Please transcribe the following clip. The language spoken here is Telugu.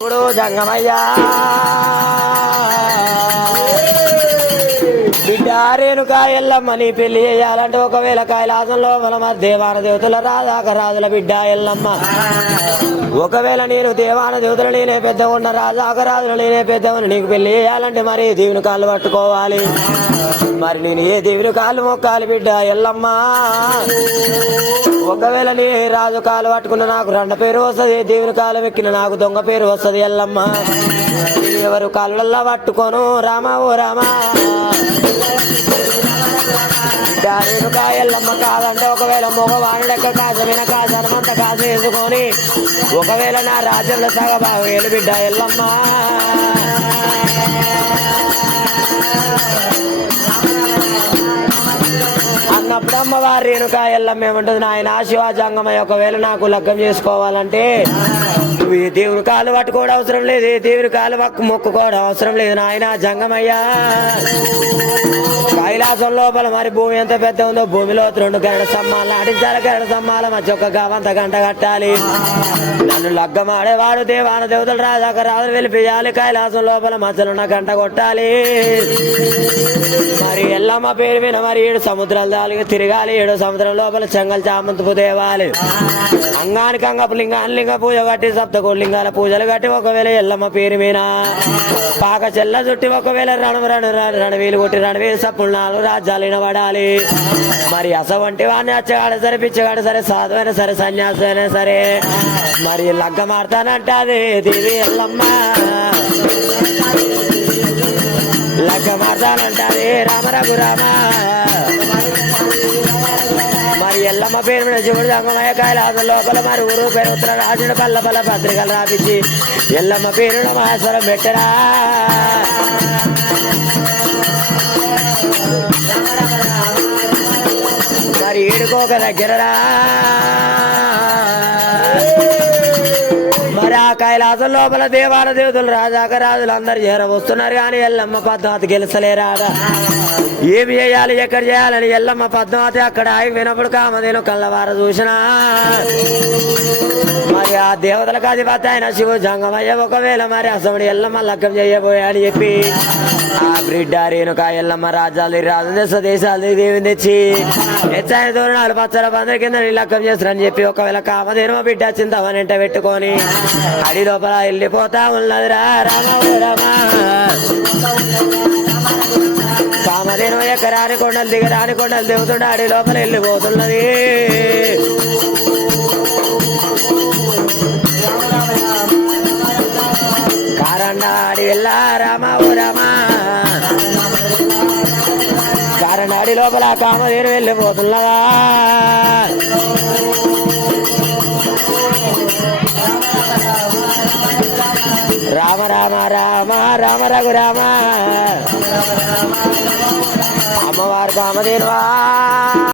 ఇప్పుడు జంగమయ్యా. బిడ్డ రేణుక ఎల్లమ్మ నీ పెళ్ళి చేయాలంటే ఒకవేళ కైలాసంలో మన దేవాన దేవతల రాజాక రాజుల బిడ్డ ఎల్లమ్మ. ఒకవేళ నేను దేవాన దేవతలు నేనే పెద్ద ఉన్న రాజాక రాజులు నేనే పెద్ద ఉన్న నీకు పెళ్ళి చేయాలంటే మరి దేవుని కాళ్ళు పట్టుకోవాలి? మరి నేను ఏ దేవుని కాళ్ళు మొక్కాలి బిడ్డ ఎల్లమ్మ? ఒకవేళ నీ రాజు కాలు పట్టుకున్న నాకు రెండ పేరు వస్తుంది దేవుని కాలు ఎక్కిన నాకు దొంగ పేరు వస్తుంది ఎల్లమ్మ. ఎవరు కాళ్ళల్లో పట్టుకోను? రామా ఓ రామా. రేణుకా ఎల్లమ్మ కాదంటే ఒకవేళ మగవాణుడెక్క కాసమైన కాసనమంత కాసు వేసుకొని ఒకవేళ నా రాజ్యంలో సగభాగం ఏలు బిడ్డ ఎల్లమ్మ. అన్నప్పుడు అమ్మవారు రేణుకా ఎల్లమ్మ ఏమంటుంది నాయన? శివాజంగమయ్య ఒకవేళ నాకు లగ్గం చేసుకోవాలంటే దేవుని కాలు పట్టుకోవడం అవసరం లేదు. ఈ దేవుని కాలు పక్క మొక్కుకోవడం అవసరం లేదు. నాయన జంగమయ్యా. కైలాసం లోపల మరి భూమి ఎంత పెద్ద ఉందో భూమిలో రెండు గరడ సమ్మాలు నాటించాలి గరడ సమ్మాల మధ్య ఒక గవంత గంట కట్టాలి. నన్ను లగ్గమాడేవాడు దేవాన దేవతలు రాజాక రాజులు వెళ్ళిపోయాలి కైలాసం లోపల మధ్యలో ఉన్న గంట కొట్టాలి. మరి ఎల్లమ్మ పేరు మీద మరి ఏడు సముద్రాలు దాలుగా తిరగాలి ఏడు సముద్రం లోపల చెంగల్ చామంతపు దేవాలి అంగానికి అంగపు లింగాన్ని లింగ పూజ కట్టి సప్తకోటి పూజలు కట్టి ఒకవేళ ఎల్లమ్మ పేరు మీద. పాక చెల్ల చుట్టి ఒకవేళ రణం రణ రణవీలు కొట్టి రణవీలు సప్పులు నాలుగు రాజ్యాలు వినబడాలి మరి అసవంటి వాడిని అచ్చగాడ సరే పిచ్చగాడ సరే సాధువైనా సరే సన్యాసి అయినా సరే. మరి లగ్గ మారుతానంటే అదే దేవి ఎల్లమ్మ. లగ్గ మాడతానంటే రామ రఘు రామ. మరి ఎల్లమ్మ పేరు మీద శివుడు సంగమయ్య కైలాసం లోపల మరి ఊరు పేరు ఉత్తర రాజుడు పల్ల పల్ల పత్రికలు రాపించి ఎల్లమ్మ పేరున మహేశ్వరం పెట్టరా మరి ఏడుకోక దగ్గరరా. కైలాసం లోపల దేవాల దేవతలు రాజాక రాజులు అందరు చేర వస్తున్నారు కానీ ఎల్లమ్మ పద్మావతి గెలిచలేరాడా ఏమి చేయాలి ఎక్కడ చేయాలని ఎల్లమ్మ పద్మావతి అక్కడ ఆగి వినప్పుడు కామదేను కళ్ళవార చూసినా. దేవతలకు అధిపతి ఆయన శివ జంగమయ్య ఒకవేళ మరి అసలు ఎల్లమ్మ లగ్గం చేయబోయాని చెప్పి ఆ బిడ్డ రేణుక ఎల్లమ్మ రాజాలు రాజు స్వదేశాలు దేవుని తెచ్చి హెచ్చాయన దూరణాలు పచ్చల బందరి కింద నీ చేస్తారని చెప్పి ఒకవేళ కామధేను బిడ్డ చింతమని ఎంట పెట్టుకొని అడి లోపల వెళ్ళిపోతా ఉన్నదిరా రామ ఓ రామ. కామధేను ఎక్కరాని కొండలు దిగరాని కొండలు దిగుతుండే అడి లోపల వెళ్ళిపోతున్నది. కారణాడి లోపల కామధేను వెళ్ళిపోతున్నదా? రామ రామ రామ రామ రఘు రామ. అమ్మవారు కామధేనువా.